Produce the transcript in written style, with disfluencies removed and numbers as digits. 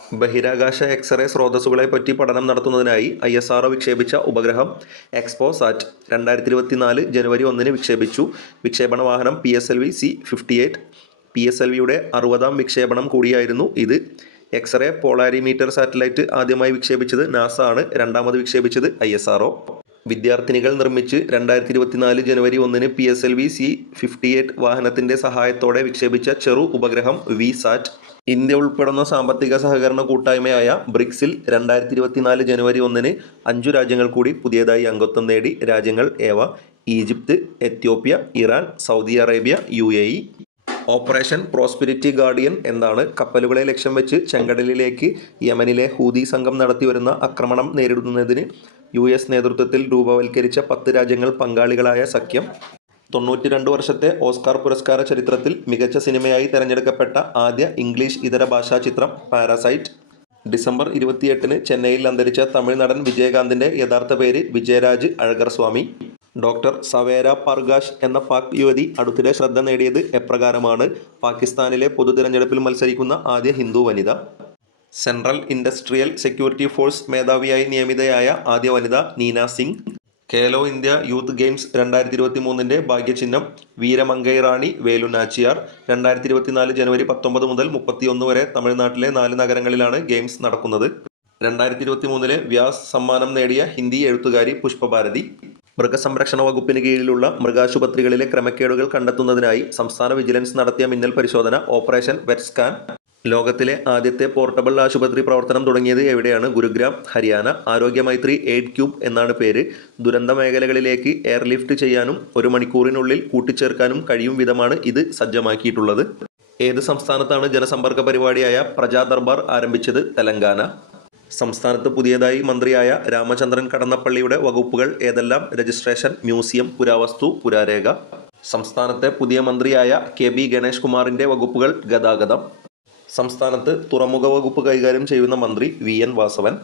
ബഹിരാകാശ എക്സ്റേ സ്രോതസ്സുകളെപ്പറ്റി പഠനം നടത്തുന്നതിനായി ISRO വിക്ഷേപിച്ച ഉപഗ്രഹം എക്സ്പോസാറ്റ് 2024 ജനുവരി 1 വിക്ഷേപിച്ചു. വിക്ഷേപണ വാഹനം PSLV-C58. PSLVയുടെ 60ാം വിക്ഷേപണം കൂടിയായിരുന്നു ഇത്. എക്സ്റേ പോളാരിമീറ്റർ സാറ്റലൈറ്റ് ആദ്യമായി വിക്ഷേപിച്ചത് നാസ ആണ്. രണ്ടാമത് വിക്ഷേപിച്ചത് ISRO. വിദ്യാർത്ഥിനികൾ നിർമ്മിച്ച് 2024 ജനുവരി 1 PSLV-C58 വാഹനത്തിന്റെ സഹായത്തോടെ വിക്ഷേപിച്ച ചെറു ഉപഗ്രഹം VSAT. ഇന്ത്യ ഉൾപ്പെടുന്ന സാമ്പത്തിക സഹകരണ കൂട്ടായ്മയായ ബ്രിക്സിൽ 2024 ജനുവരി 1 5 രാജ്യങ്ങൾ കൂടി പുതിയതായി അംഗത്വം നേടി. രാജ്യങ്ങൾ ഏവ: Egypt, Ethiopia, Iran, Saudi Arabia, UAE. Operation prosperity guardian എന്താണ്? കപ്പലുകളെ ലക്ഷ്യം വെച്ച് ചെങ്കടലിലേക്ക് യമനിലെ ഹൂതി സംഘം നടത്തിവരുന്ന ആക്രമണം നേരിടുന്നതിന് US നേതൃത്വത്തിൽ രൂപവൽക്കരിച്ച 10 രാജ്യങ്ങൾ പങ്കാളികളായ സഖ്യം. 92 വർഷത്തെ ഓസ്കാർ പുരസ്കാര ചരിത്രത്തിൽ മികച്ച സിനിമയായി തെരഞ്ഞെടുക്കപ്പെട്ട ആദ്യ ഇംഗ്ലീഷ് ഇതര ഭാഷാ ചിത്രം പാരസൈറ്റ്. ഡിസംബർ 28 ചെന്നൈയിൽ അന്തരിച്ച തമിഴ് നടൻ വിജയകാന്തിന്റെ യഥാർത്ഥ പേര് വിജയരാജ് അഴഗർസ്വാമി. ഡോക്ടർ സവേര പർഗാഷ് എന്ന പാക് യുവതി അടുത്തിടെ ശ്രദ്ധ നേടിയത് എപ്രകാരമാണ്? പാകിസ്ഥാനിലെ പൊതു തിരഞ്ഞെടുപ്പിൽ മത്സരിക്കുന്ന ആദ്യ ഹിന്ദു വനിത. സെൻട്രൽ ഇൻഡസ്ട്രിയൽ സെക്യൂരിറ്റി ഫോഴ്സ് മേധാവിയായി നിയമിതയായ ആദ്യ വനിത Neena Singh. Khelo India youth games 2023 ഭാഗ്യചിഹ്നം വീരമംഗൈ റാണി വേലു നാച്ചിയാർ. 2024 ജനുവരി 19 മുതൽ 31 വരെ തമിഴ്നാട്ടിലെ 4 നഗരങ്ങളിലാണ് ഗെയിംസ് നടക്കുന്നത്. 2023 വ്യാസ് സമ്മാനം നേടിയ ഹിന്ദി എഴുത്തുകാരി പുഷ്പഭാരതി. മൃഗസംരക്ഷണ വകുപ്പിന് കീഴിലുള്ള മൃഗാശുപത്രികളിലെ ക്രമക്കേടുകൾ കണ്ടെത്തുന്നതിനായി സംസ്ഥാന വിജിലൻസ് നടത്തിയ മിന്നൽ പരിശോധന ഓപ്പറേഷൻ വെറ്റ് സ്കാൻ. ലോകത്തിലെ ആദ്യത്തെ പോർട്ടബിൾ ആശുപത്രി പ്രവർത്തനം തുടങ്ങിയത് എവിടെയാണ്? ഗുരുഗ്രാം, ഹരിയാന. ആരോഗ്യമൈത്രി എയ്ഡ് ക്യൂബ് എന്നാണ് പേര്. ദുരന്ത മേഖലകളിലേക്ക് എയർലിഫ്റ്റ് ചെയ്യാനും 1 മണിക്കൂറിനുള്ളിൽ കൂട്ടിച്ചേർക്കാനും കഴിയും വിധമാണ് ഇത് സജ്ജമാക്കിയിട്ടുള്ളത്. ഏത് സംസ്ഥാനത്താണ് ജനസമ്പർക്ക പരിപാടിയായ പ്രജാ ദർബാർ ആരംഭിച്ചത്? തെലങ്കാന. സംസ്ഥാനത്ത് പുതിയതായി മന്ത്രിയായ രാമചന്ദ്രൻ കടന്നപ്പള്ളിയുടെ വകുപ്പുകൾ ഏതെല്ലാം? രജിസ്ട്രേഷൻ, മ്യൂസിയം, പുരാവസ്തു, പുരാരേഖ. സംസ്ഥാനത്തെ പുതിയ മന്ത്രിയായ KB ഗണേഷ് കുമാറിന്റെ വകുപ്പുകൾ ഗതാഗതം. സംസ്ഥാനത്ത് തുറമുഖ വകുപ്പ് കൈകാര്യം ചെയ്യുന്ന മന്ത്രി VN വാസവൻ.